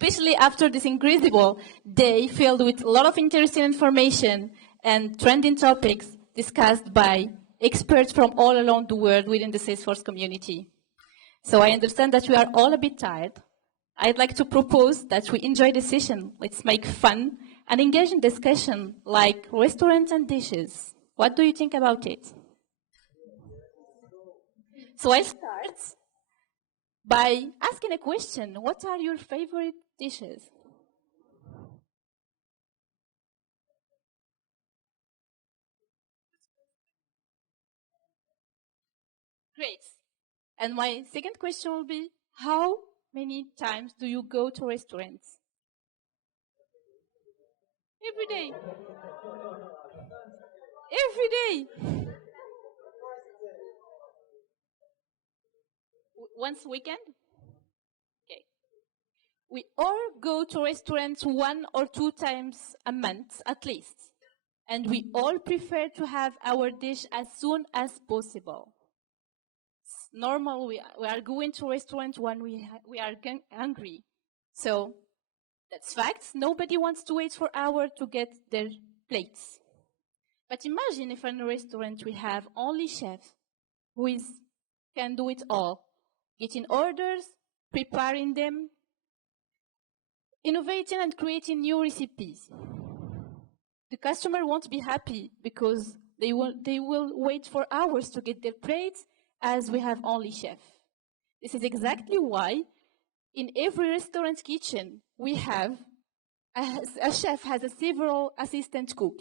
especially after this incredible day filled with a lot of interesting information and trending topics discussed by experts from all around the world within the Salesforce community. So I understand that we are all a bit tired. I'd like to propose that we enjoy the session. Let's make fun and engage in discussion like restaurants and dishes. What do you think about it? So I'll start by asking a question. What are your favorite dishes? Great. And my second question will be, how many times do you go to restaurants? Every day. Every day. Once a weekend? Okay. We all go to restaurants 1 or 2 times a month at least. And we all prefer to have our dish as soon as possible. It's normal, we are going to restaurants when we are hungry. So that's facts. Nobody wants to wait for hours to get their plates. But imagine if in a restaurant we have only chefs who can do it all. Getting orders, preparing them, innovating and creating new recipes. The customer won't be happy because they will wait for hours to get their plates as we have only chef. This is exactly why in every restaurant kitchen we have a chef has a several assistant cook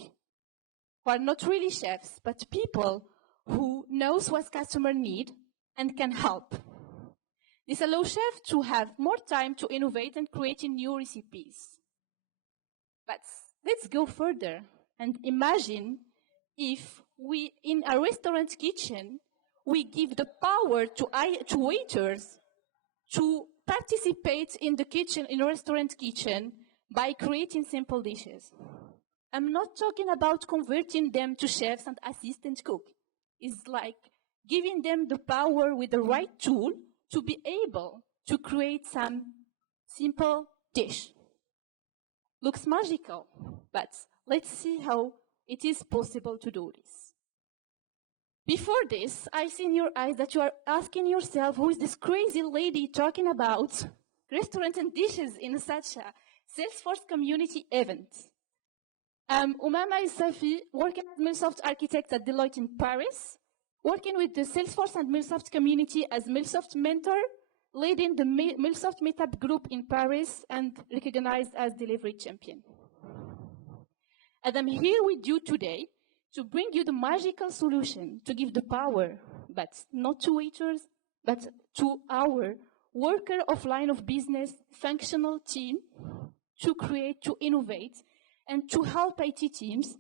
who are not really chefs but people who knows what customer need and can help. This allows chefs to have more time to innovate and creating new recipes. But let's go further and imagine if we, in a restaurant kitchen, we give the power to waiters to participate in the kitchen, in a restaurant kitchen, by creating simple dishes. I'm not talking about converting them to chefs and assistant cook. It's like giving them the power with the right tool to be able to create some simple dish. Looks magical, but let's see how it is possible to do this. Before this, I see in your eyes that you are asking yourself, who is this crazy lady talking about restaurants and dishes in such a Salesforce community event? Umama is Safi, working as MuleSoft architect at Deloitte in Paris, working with the Salesforce and MuleSoft community as MuleSoft mentor, leading the MuleSoft meetup group in Paris, and recognized as delivery champion. And I'm here with you today to bring you the magical solution to give the power, but not to waiters, but to our worker of line of business functional team to create, to innovate, and to help IT teams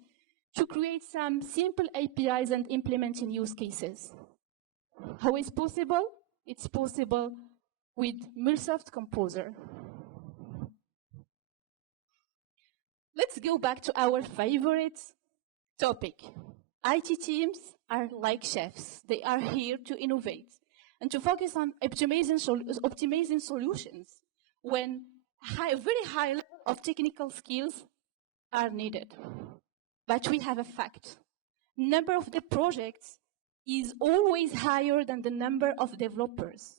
to create some simple APIs and implementing use cases. How is possible? It's possible with MuleSoft Composer. Let's go back to our favorite topic. IT teams are like chefs. They are here to innovate and to focus on optimizing solutions when very high level of technical skills are needed. But we have a fact. Number of the projects is always higher than the number of developers.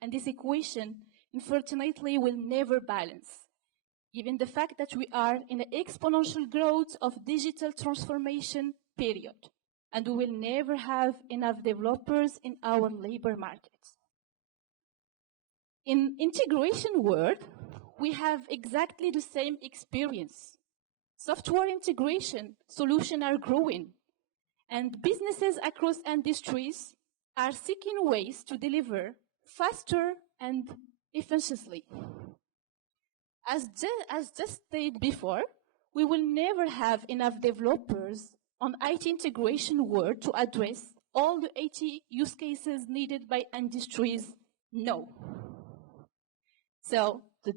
And this equation, unfortunately, will never balance, given the fact that we are in an exponential growth of digital transformation period, and we will never have enough developers in our labor market. In integration world, we have exactly the same experience. Software integration solutions are growing, and businesses across industries are seeking ways to deliver faster and efficiently. As just stated before, we will never have enough developers on IT integration world to address all the IT use cases needed by industries. No. So the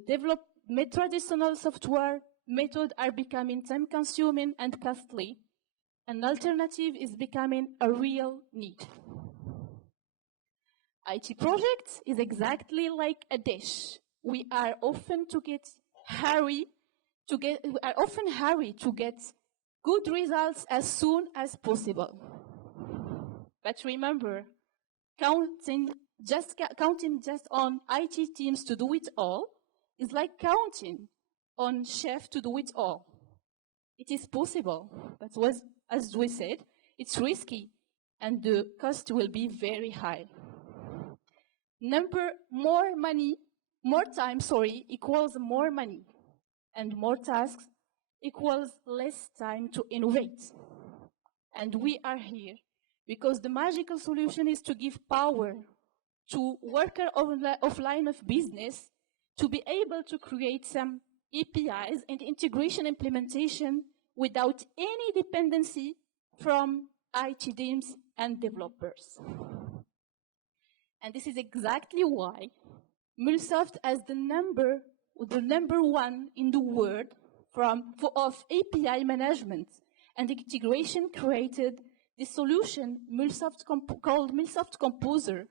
traditional software methods are becoming time-consuming and costly. An alternative is becoming a real need. IT projects is exactly like a dish. We are often to get often hurry to get good results as soon as possible. But remember, counting just on IT teams to do it all is like counting on chef to do it all. It is possible, but as we said, it's risky and the cost will be very high. More time equals more money, and more tasks equals less time to innovate. And we are here because the magical solution is to give power to worker of line of business to be able to create some APIs and integration implementation without any dependency from IT teams and developers. And this is exactly why MuleSoft as the number one in the world of API management and integration created the solution called MuleSoft Composer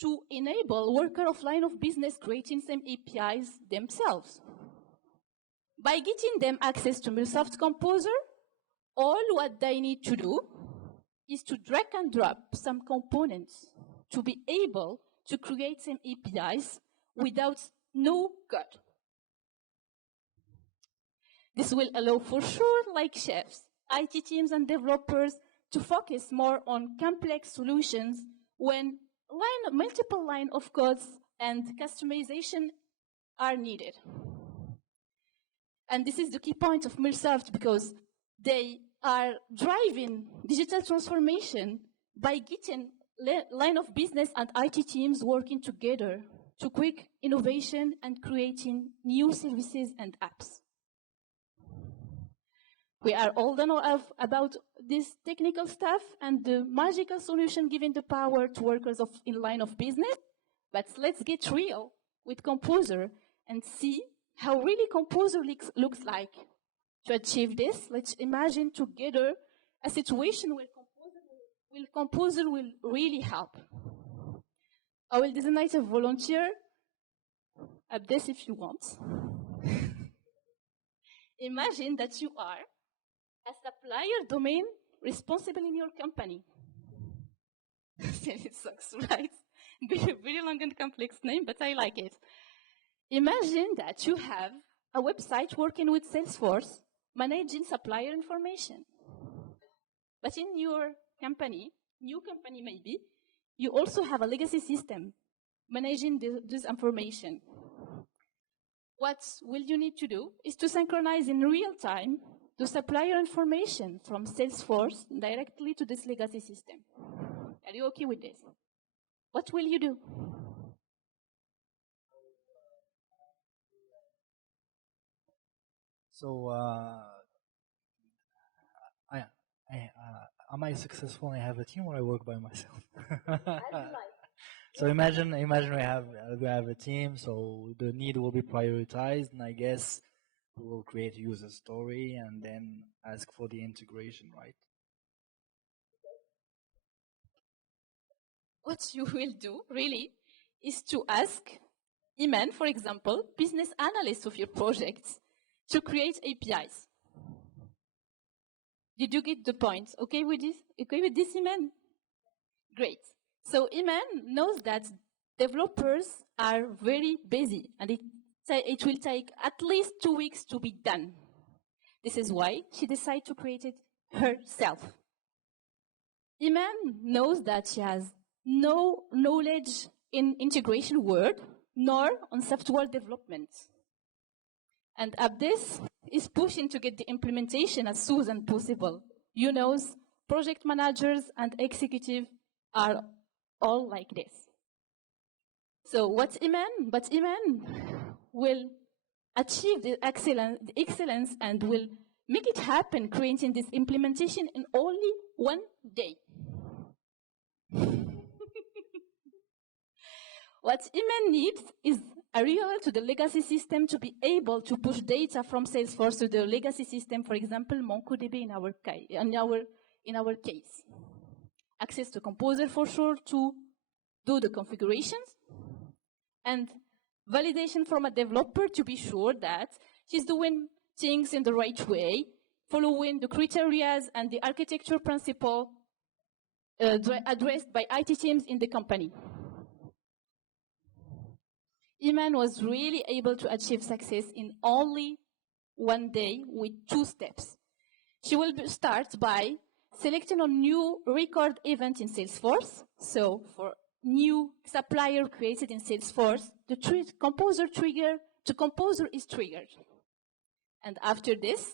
to enable worker of line of business creating some APIs themselves. By getting them access to MuleSoft Composer, all what they need to do is to drag and drop some components to be able to create some APIs without no code. This will allow for sure, like chefs, IT teams and developers to focus more on complex solutions when multiple lines of codes and customization are needed. And this is the key point of MuleSoft because they are driving digital transformation by getting line of business and IT teams working together to quick innovation and creating new services and apps. We are all done about this technical stuff and the magical solution giving the power to workers in line of business, but let's get real with Composer and see how really Composer looks like. To achieve this, let's imagine together a situation where Composer will really help. I will designate a volunteer at this if you want. Imagine that you are a supplier domain responsible in your company. It sucks, right? Very long and complex name, but I like it. Imagine that you have a website working with Salesforce, managing supplier information. But in your company, new company maybe, you also have a legacy system managing this information. What will you need to do is to synchronize in real time the supplier information from Salesforce directly to this legacy system. Are you okay with this? What will you do? So, am I successful and I have a team, or I work by myself? As you like. So imagine we have a team, so the need will be prioritized, and I guess we will create a user story and then ask for the integration, right? What you will do, really, is to ask Iman, for example, business analyst of your project, to create APIs. Did you get the point? Okay with this? Okay with this, Iman? Great. So Iman knows that developers are very busy, and it will take at least 2 weeks to be done. This is why she decided to create it herself. Iman knows that she has no knowledge in integration world, nor on software development. And Abdis is pushing to get the implementation as soon as possible. You know, project managers and executives are all like this. So what's Iman? But Iman will achieve the excellence and will make it happen, creating this implementation in only 1 day. What Iman needs is a real to the legacy system to be able to push data from Salesforce to the legacy system, for example, MongoDB in our case. Access to Composer for sure to do the configurations, and validation from a developer to be sure that she's doing things in the right way, following the criteria and the architecture principle addressed by IT teams in the company. Iman was really able to achieve success in only one day with 2 steps. She will start by selecting a new record event in Salesforce. So for new supplier created in Salesforce, the composer is triggered. And after this,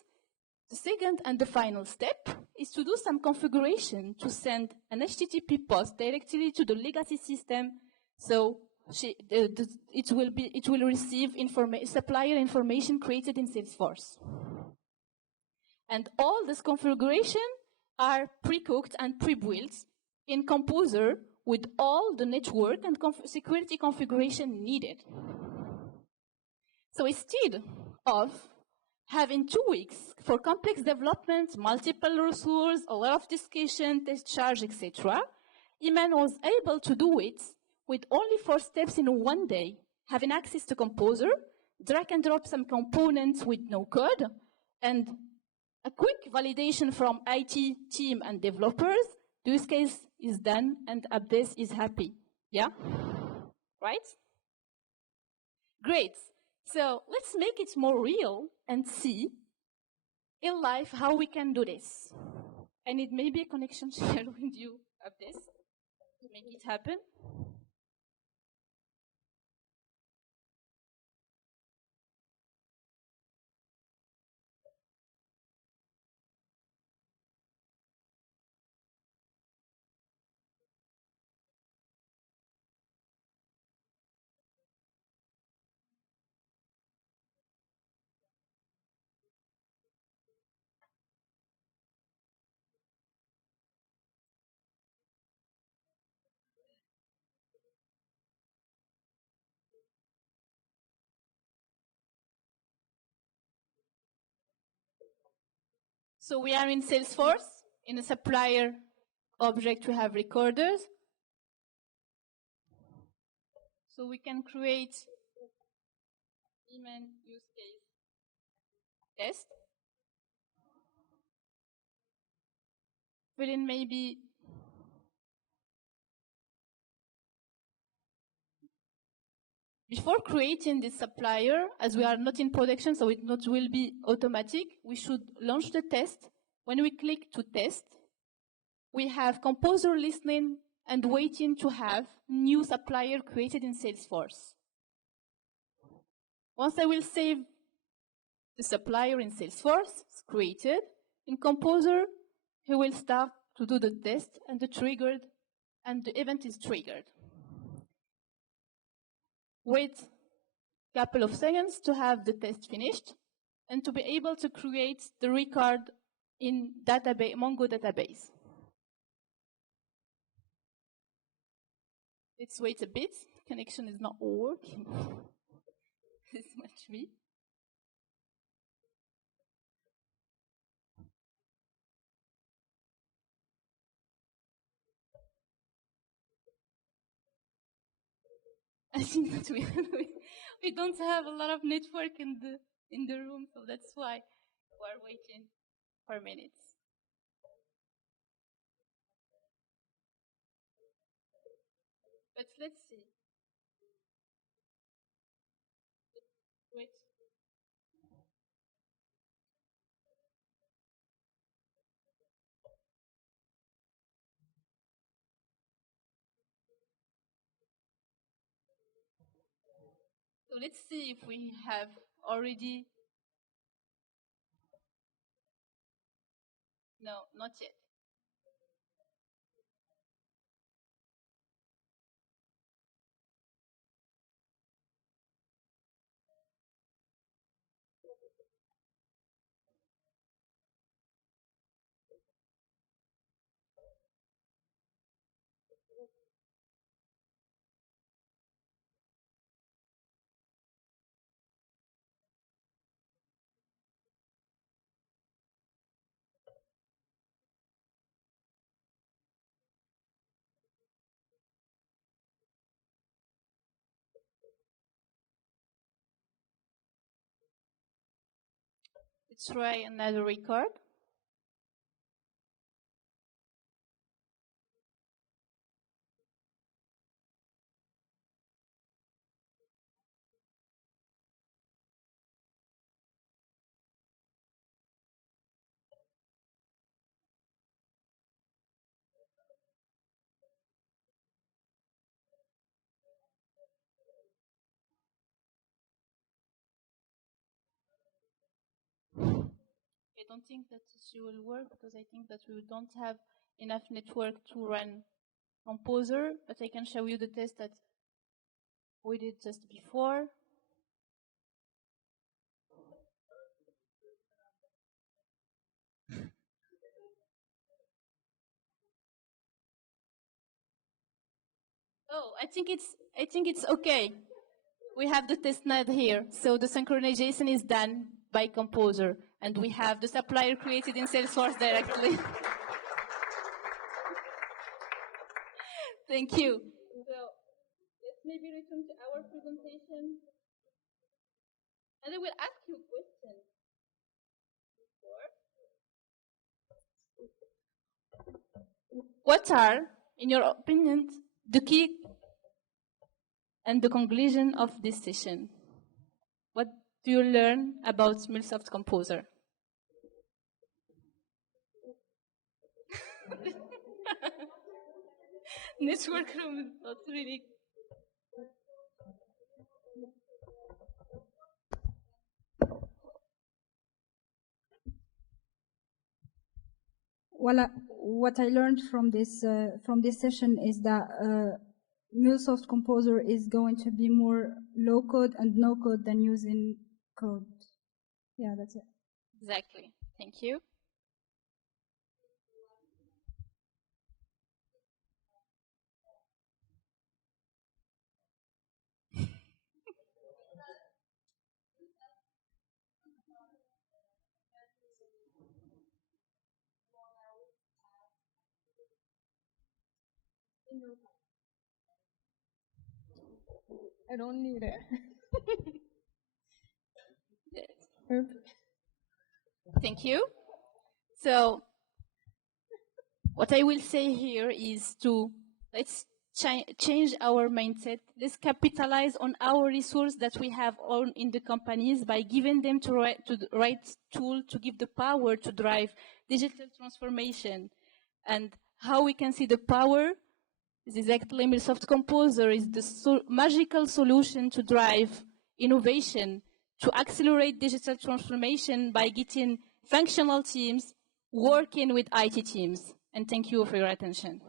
the second and the final step is to do some configuration to send an HTTP post directly to the legacy system. So it will receive supplier information created in Salesforce. And all this configuration are pre-cooked and pre-built in Composer with all the network and security configuration needed. So instead of having 2 weeks for complex development, multiple resources, a lot of discussion, test charge, etc., Iman was able to do it with only 4 steps in one day, having access to Composer, drag and drop some components with no code, and a quick validation from IT team and developers. The use case is done and Abdes is happy. Yeah? Right? Great. So let's make it more real and see in life how we can do this. I need maybe a connection share with you, Abdes, to make it happen. So we are in Salesforce. In a supplier object, we have recorders. So we can create Iman use case test. Fill in maybe before creating this supplier, as we are not in production, so it will be automatic, we should launch the test. When we click to test, we have Composer listening and waiting to have new supplier created in Salesforce. Once I will save the supplier in Salesforce, it's created. In Composer, he will start to do the test and the event is triggered. Wait a couple of seconds to have the test finished and to be able to create the record in Mongo database. Let's wait a bit. Connection is not working. This much me. I think that we don't have a lot of network in the room, so that's why we're waiting for minutes. But let's see. Wait. So let's see if we have already. No, not yet. Let's try another record. I don't think that this will work because I think that we don't have enough network to run Composer, but I can show you the test that we did just before. Oh, I think it's okay. We have the test net here. So the synchronization is done by Composer, and we have the supplier created in Salesforce directly. Thank you. So let's maybe return to our presentation. And I will ask you a question. What are, in your opinion, the key and the conclusion of this session? What do you learn about MuleSoft Composer? Network room is not really. Well, what I learned from this session is that MuleSoft Composer is going to be more low code and no code than using code. Yeah, that's it. Exactly. Thank you. I don't need it. Thank you. So what I will say here is let's change our mindset. Let's capitalize on our resource that we have on in the companies by giving them to the right tool to give the power to drive digital transformation. And how we can see the power is exactly MuleSoft Composer is the magical solution to drive innovation, to accelerate digital transformation by getting functional teams working with IT teams. And thank you for your attention.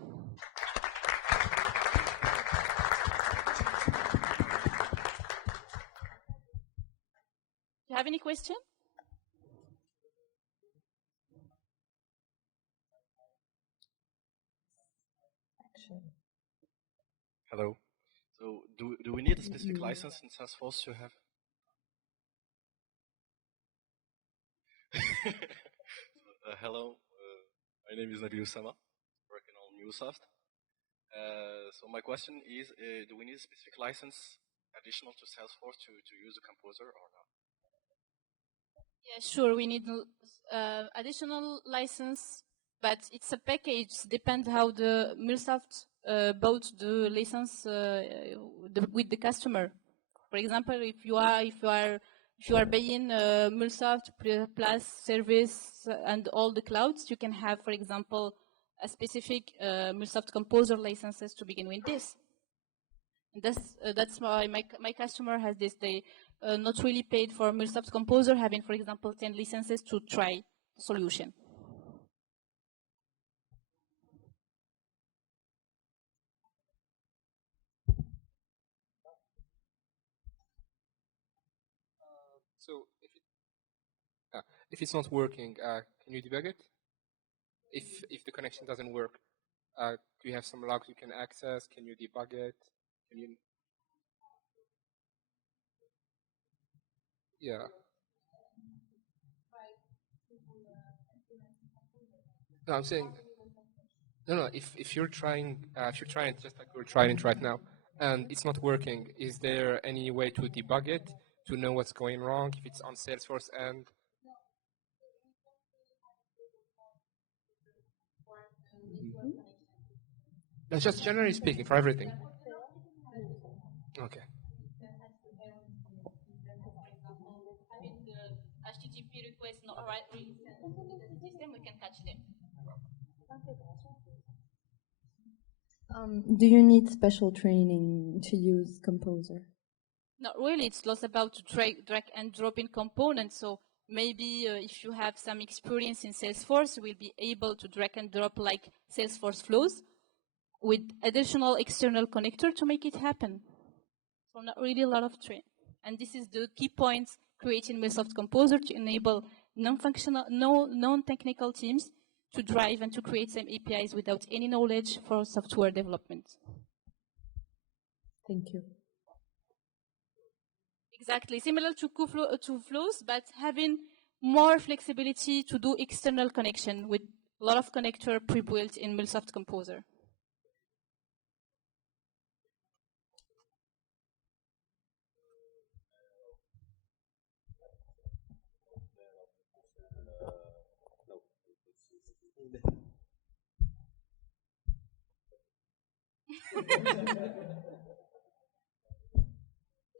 Do you have any question? Hello. So do we need a specific license in Salesforce to have? Hello. My name is Nabil Usama, working on MuleSoft. So my question is, do we need a specific license additional to Salesforce to use the Composer or not? Yeah, sure. We need additional license, but it's a package. Depends how the MuleSoft bought the license with the customer. For example, if you are paying MuleSoft plus service and all the clouds, you can have, for example, a specific MuleSoft Composer licenses to begin with this. And that's why my customer has this. They not really paid for MuleSoft Composer, having, for example, 10 licenses to try the solution. So if it's not working, can you debug it? If the connection doesn't work, do you have some logs you can access? Can you debug it? Can you? Yeah. No, I'm saying. No. If you're trying it just like we're trying it right now, and it's not working, is there any way to debug it to know what's going wrong if it's on Salesforce end? That's just generally speaking for everything. Okay. Having the HTTP request not really sent to the system, we can catch them. Do you need special training to use Composer? Not really. It's lots about drag and drop in components. So maybe if you have some experience in Salesforce, you will be able to drag and drop like Salesforce flows with additional external connector to make it happen. So not really a lot of training. And this is the key points creating MuleSoft Composer to enable non-functional, non-technical teams to drive and to create some APIs without any knowledge for software development. Thank you. Exactly, similar to flows, but having more flexibility to do external connection with a lot of connector pre-built in MuleSoft Composer.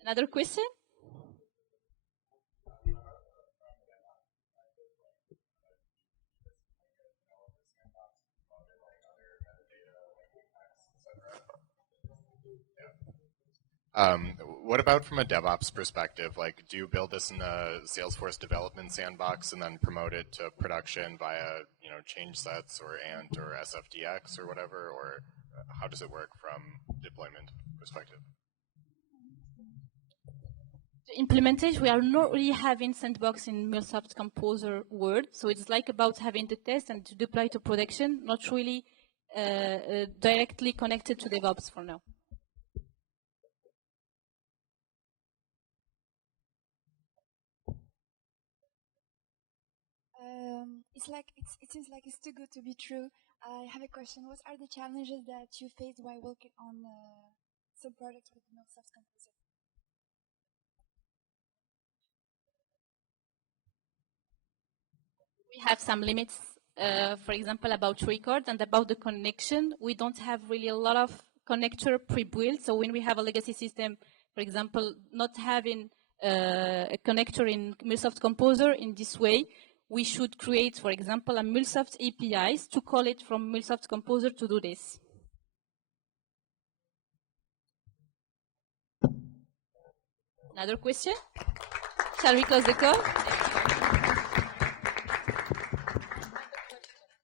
Another question? What about from a DevOps perspective? Like, do you build this in a Salesforce development sandbox and then promote it to production via, change sets or Ant or SFDX or whatever? Or how does it work from deployment perspective? The implementation, we are not really having sandbox in MuleSoft Composer world. So it's like about having the test and to deploy to production, not really directly connected to DevOps for now. It seems like it's too good to be true. I have a question. What are the challenges that you faced while working on some projects with MuleSoft Composer? We have some limits, for example, about record and about the connection. We don't have really a lot of connector pre-built. So when we have a legacy system, for example, not having a connector in MuleSoft Composer in this way, we should create, for example, a MuleSoft APIs to call it from MuleSoft Composer to do this. Another question? Shall we close the call?